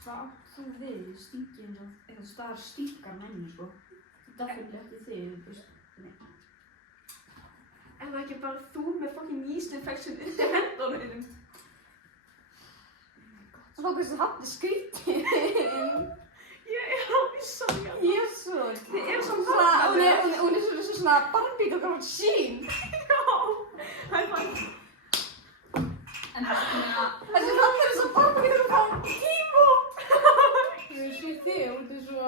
Hvað þú við stingi eins og eitthvað staðar stingar menni, sko? Þetta er ekki þig, þú veist. En það ekki bara þú með fucking yeast infection undir hendunum? Það var hversu hafði skrítið. Ég er alveg sorgja. Jesús. Þið eru svo Hún er svona Barbie og grátt sín. Já. Það er bara... En það er svona... Þessi hann er svo Barbie og grátt tímo. Ég veist þig, þú ert svo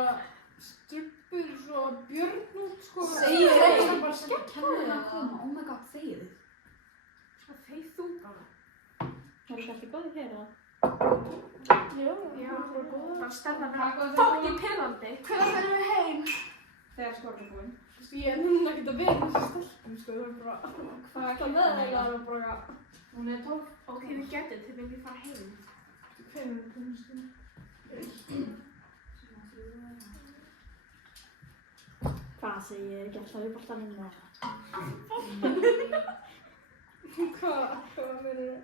struppur, svo björnút, sko. Segir það þeim. er bara skemmt. Kennir að koma, oh my god, þegið þið. Svo þeir þú bara. Það er kannski góðið hér, eða? Já, Já, bara stærða Hvað með er fucking pirrandi. Hvenær verðum við heim? Þegar skórnir búinn. Þú veist, ég nenni ekkert að vera þessi stelpum, sko. Það er bara... Hvað Það með það er bara... Hún er 12. Ok, við getum þið viljið fara heim. Hvernig er það? Hvað segir ég? Ekki alltaf við boltan inn og... Hvað meður þið?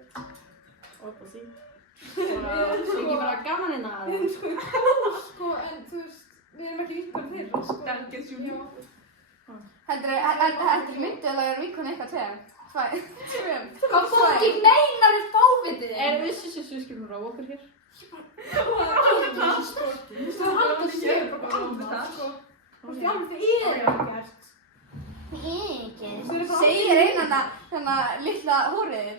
Ópa sí. Ekki bara gaman inn að það. Sko, en þú veist, við erum ekki vinkar þeirra, sko. That gets you. Heldur myndið að laga vinkun eitthvað til þeim? Hvað fokkin meinar þið fávitið? Er vissi sískilur á okkur hér? Þú halda sér bara það. sko. Þú veist, alveg það er gert. Ekki. Segir einan þennan litla hórið.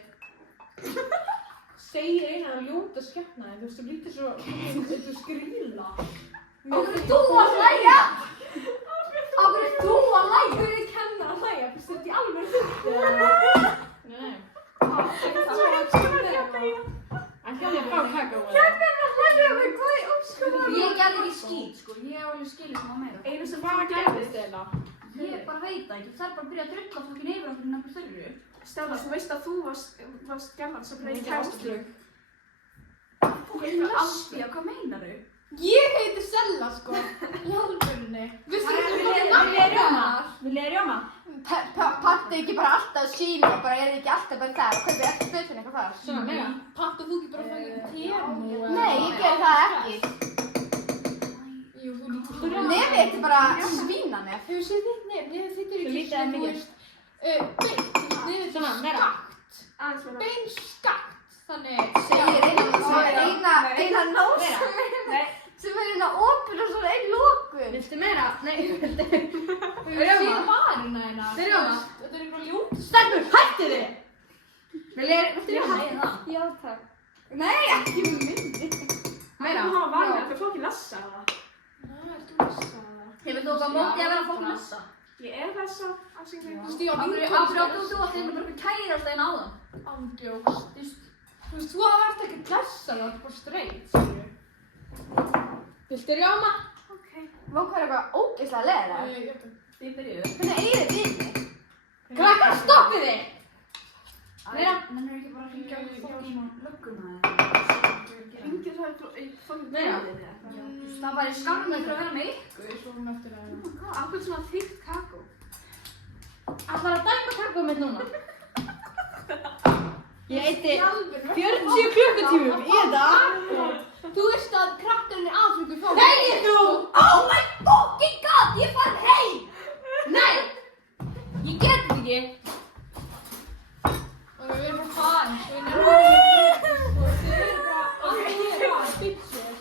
Segir einan að ljóta skepnaði, þú veist, þú lítur svo, þú skríla. Okkur er þú að hlæja? Okkur er þú að hlæja? Þú er kenna að hlæja, fyrst þetta í alveg þetta. Nei. Það var skepnaði. Ekki að ég fá kakó. Ég gerði ekki skít, sko. Ég hef alveg skilið sem að meira. Einu sem Hvað þú gerðist þeirra? Ég bara veit það ekki. Það er bara að byrja að drulla fokkin yfir okkur nefnir þörru. Stella, þú veist að þú varst gerðan sem bleið kæmstu. Ástía, hvað meinar þau? Ég heiti Sella, sko. Í hálfbörni. Vistu þú hvað nafnar? Vil ég rjóma? Panta ekki bara alltaf sín og bara er ekki alltaf bara það og kaupið eftir fötin eitthvað þar. Svona meira. Panta þú ekki bara að fæða tému? Nei, ég gerði það ekki. Jú, þú lítur Nefið þetta er bara svínanef. Hefur séð þitt nefn? Nefið þitt er Þú ekki lítið að mikið. beint. Nefið Svona, meira. Aðeins meira. bein skakt. Þannig Segir eina nós sem er eina opin og svo einn lókun. Viltu meira? Nei, viltu. Hefur séð varina hennar? Þeir rjóma. Þetta er eitthvað ljót. Stelpur, hætti þið! Viltu rjóma? Já, takk. Nei, ekki með myndi. Meira. Þú hafa vanið að þú fokkin lassa það. Nei, þú veist það. Hefur þú okkar mótið að vera fokkin lassa? Ég er lassa, afsynning. Þú veist, ég á Af hverju vinkonu áttu þú að þeim bara kærast þeim áðan? Ándjóks. Þú veist, þú hafa eftir ekki klessa það, þetta er bara straight, skilju. Viltu rjóma? Ok. Vá, hvað er eitthvað ógeðslega leðilega? Þið byrjuðu. Hvernig eigið þið vini? Krakkar, stoppið þið! Meira. Mennur ekki bara að hringja okkur fokkin lögguna eða? Ringir það fokkin Meira. bæðið eða? Það væri skamlega fyrir að vera með ykkur. Svo hún eftir að... Ákveð svona þykkt kakó. Ætlar að dæma kakó mitt núna? Ég eiti 40 40 klukkutímum í þetta. Þú veist að krakkarinn í Afríku fá... Þegið þú! Oh my fucking god, ég fann heim! Nei! Ég get þetta ekki. Og við erum bara farin, sko, við erum bara... Þið eru bara bitches.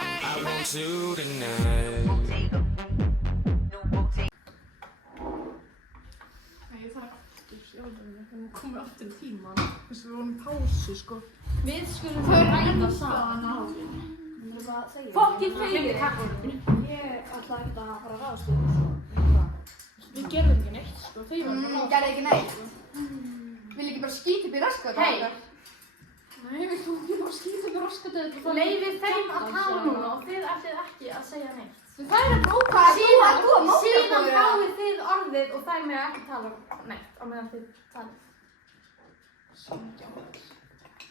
I want you tonight. Nei, ég þarf aftur, sjálfum við erum komið aftur í tíman. Þú veist, við vorum í pásu, sko. Við skulum ræða saman. Mennur bara að segja. Fokkin þegið þið. Ég ætla ekkert að fara að ráðast ykkur. Við gerðum ekki neitt, sko. Þau varum bara... Gerði ekki neitt. Vil ekki bara skýta upp í raskat? Hey. Nei, við þú ekki bara skýta upp í raskatöðu. Leifið þeim að tala núna og þið ætlið ekki að segja neitt. Það er að bróka. Hvað er þú að móta Síðan okkur? fáið þið orðið og þær með ekki tala neitt á meðan þið talið.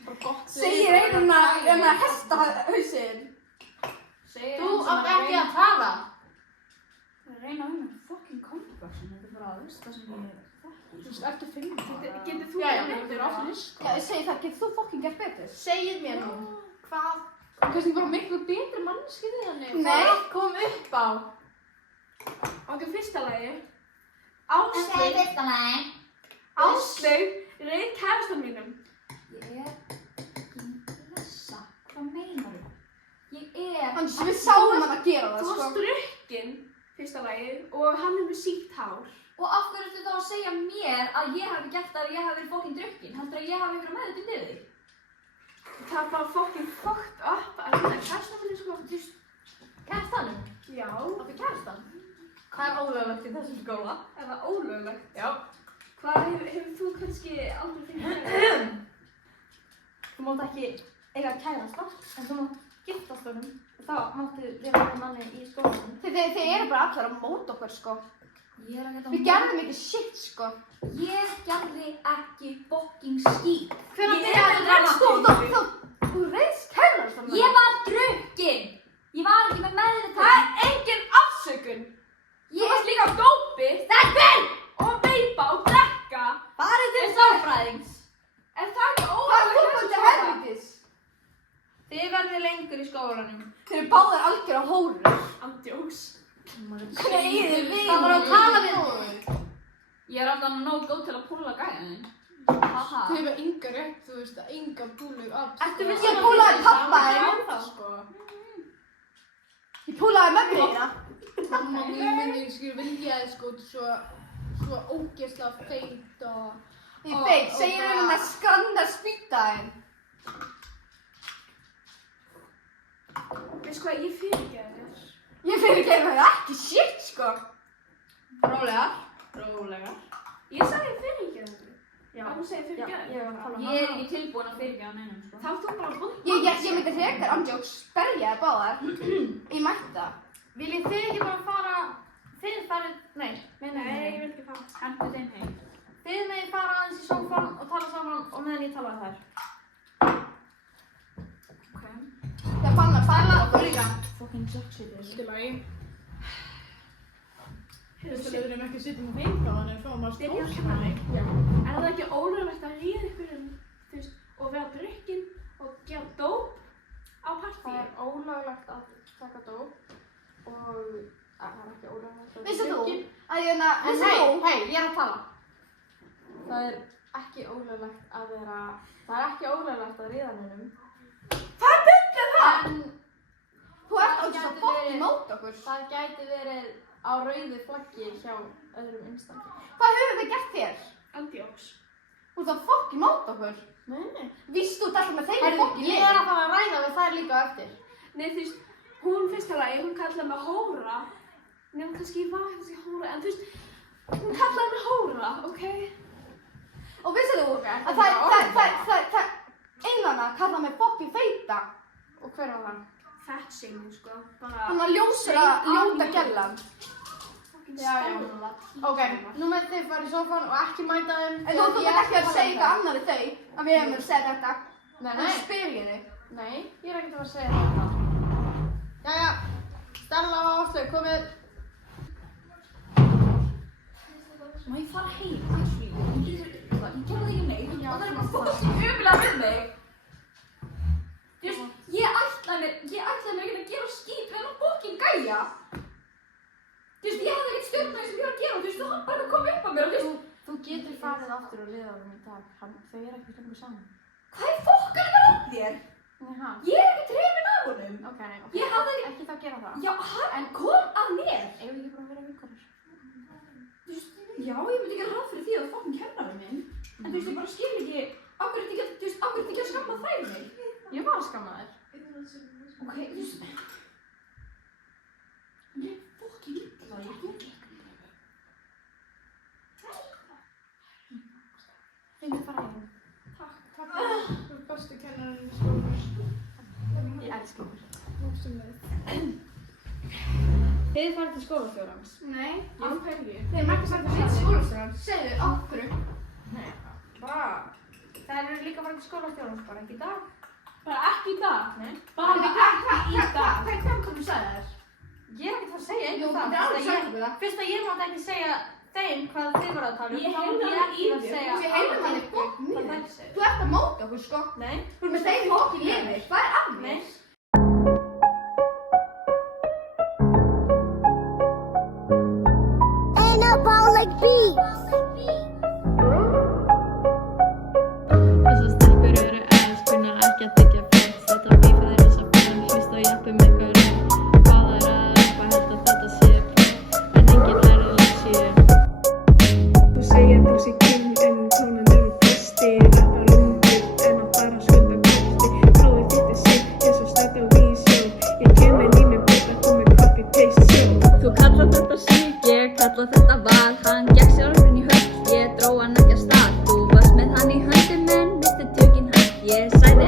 Bara gott. Segir einan að hestahausinn. Þú átt ekki að tala. Það er að reyna að vinna fokkin kompaksin. Þetta er bara að veist það sem ég þekki. Þú veist, ertu fimm? Getur þú Já, gert þetta er alltaf nisk. Já, ég segi það, getur þú fucking gert betur? Segið mér nú. Hvað? Kannski bara miklu betri manneskið þig þannig. Nei. Hvað kom upp á? Ok, fyrsta lagi. fyrsta lagi. Áslaug reið kærastan mínum. Ég er ekki lessa. Hvað meinar þú? Þannig sem við sáum hann að gera það, Þú sko. varst drukkinn, fyrsta lagi, og hann er með sítt hár. Og af hverju ertu þá að segja mér að ég hafi gert það að ég hafi verið fokkin drukkin? Heldur að ég hafi verið meðvitund yfir því? Það er bara fucking fucked up að reið kærastan minni, sko. Kærastanum? Já. Áttu kærastan? Hvað er ólöglegt í þessum skóla? Er það ólöglegt? Já. Hvað hefur þú kannski aldrei fengið kærasta? Þú mátt ekki eiga kærasta, en þú mátt giftast honum. Og þá máttu lifa með manni í skólanum. Þið eru bara allar að móta okkur, sko. Ég er ekki að Við gerðum ekki shit, sko. Ég gerði ekki fokkin skít. Hvernig Ég byrjaði er þetta dramatík. Þú reist kærastan Ég var drukkin. Ég var ekki með meðvitund. Það er engin afsökun. Þú varst líka á dópi. Stelpur! Og veipa og drekka. Farið til sálfræðings. Er það ekki Hvað er ólöglegt fólk til helvitis? Þið verðið lengur í skólanum. Þeir eru báðir algjör á hórur. Andjóks. Hvernig eigið þið við? Það var að tala við þig. Ég er alltaf nóg góð til að púla gæðin. Haha. Þau hefur enga rétt, þú veist, enga búlu alls. Ertu viss Ég púlaði pappa þinn. Sko. Ég púlaði mömmu þína. Mamma mín minni, viljaði sko svo ógeðslega feit og... Því feit, segir henni með skranna spýtaðinn. Veist hvað, ég fyrirgeði þér. Ég fyrirgefi það ekki shit, sko. Rólegar. Rólegar. Ég sagði fyrirgeði þér. Já. Þú segir fyrirgeði Ég er ekki tilbúin að fyrirgefa neinum, sko. Þá er þú bara búinn. Ég myndi frekar andjóks berja þær báðar. Ég mætti það. Viljið þið ekki bara fara... Þið farið... Nei, Nei, ég vil ekki fara. hendur þeim heim. Þið megið fara aðeins í sófann og tala saman og meðan ég tala við þær. Ok. Það fann að fara okkur líka. Fucking sucksitið. Allt í lagi. Þú veist að við erum ekki að sitja með heimka þannig að fáum að stósa þannig. Er það ekki ólöglegt að ríða ykkur þú veist, og vera drukkinn og gera dóp á Það partíi? er ólöglegt að taka dóp og það er ekki ólöglegt að Vissir þú? drukkinn. Að ég En vissir hei, þú? ég er að tala. Það er ekki ólöglegt að vera, það er ekki ólöglegt að ríða neinum. Hvað byrjar það? En Þú ert alveg svo fokkin mót okkur. það gæti verið á rauðu flaggi hjá öðrum einstakling. Hvað höfum við gert þér? Andjóks. Þú ert að fokkin mót okkur. Nei. Víst þú alltaf með þeim Herðu, fokkin ég er að fara að ræða við þær líka á eftir. Nei, þú veist, hún fyrsta lagi, hún kallaði mig hóra. Nei, hún kannski var kannski hóra, en þú veist, hún kallaði mig hóra, ok? Og vissir þú Ok, að það einana kallaði mig fokkin feita. Og hver var það? Fat shaming, sko. Bara Hann var ljósara, ljóta gellan. fucking Já, já. stella. Ok, nú með þið fara í sófann og ekki mæta þeim. En þú ert ekki að segja eitthvað annað við þau, að við hefum verið að segja þetta. Nei, En nei. spyr ég þig. Nei, ég er ekkert að fara að segja þetta. Jæja, Stella og Áslaug, komið. Má ég fara heim, actually? Ég gerði það ekki neitt og það er bara fokkin ömulega við mig. Þú veist, ég ætlaði mér ekki að gera skít við hennar fokkin gæja. Þú veist, ég hafði ekkert stjórn á því sem ég var að gera, þú veist, þú hann bara kom upp á mér og þú veist, Þú getur farið aftur og liða á þeim í dag. Þau eru ekki lengur saman. hvað er fokkan að þér? Nei, ha? Ég er ekki trefin af honum. Ok, Ég hafði ekki- ekki þá gera það. Já, hann kom að mér. Eigum við ekki bara að vera vinkonur? Þú veist, já, ég myndi ekki ráð fyrir því að það fokkin kennari minn. En þú veist, ég bara skil ekki, á hverju ertu ekki að skamma þær mig? Ég var að skamma þér. Ok, þú veist, ég er fokkin illa, ég er fokkin. Þeim við fara heim. Takk fyrir, þú er bestu kennarinn í skólanum. Ég elska ykkur. Nógstum við. Þið farið til skólastjórans. Nei. Af hverju? Þeir eru ekki að fara til skólastjórans. Segðu, af hverju? Nei, bara. Það eru líka farið til skólastjórans, bara ekki í dag. Bara ekki í dag? Nei. Bara ekki í dag? Hvað kom þú sagði þér? Ég er ekki það að segja Jú, einhver þetta er alveg sagt okkur það. Fyrst að ég mátt ekki segja þeim hvað þið voru að tala um. Ég Þá heyrði myndi alveg í ég ekki þér. segja Ég heyrði hann í hvað botni. þær segja. Þú ert að móta okkur sko. Nei, Þú ert með þeim í fokkin yfir. Hvað er að nei. mér? Þessar stelpur eru aðeins kunna ekki að þykja flott. Þetta bífið er þess að fram, hlust og jafnum eitthvað rödd. Hvað er að röpa, held að þetta sé flott, en enginn lærið að sé. Þú segir þú sé king en konan eru besti. Rappar undir en að bara skulda kosti. Prófið þitt er sitt eins og start á vísjó. Ég kem með línu besta, þú með copy paste sjó. Þú kallar þetta sík, ég kalla þetta val. Hann gekk sjálfurinn í höll, ég dró hann ekki af stað. Þú varst með hann í höndum en missti tökin hægt. Ég sagði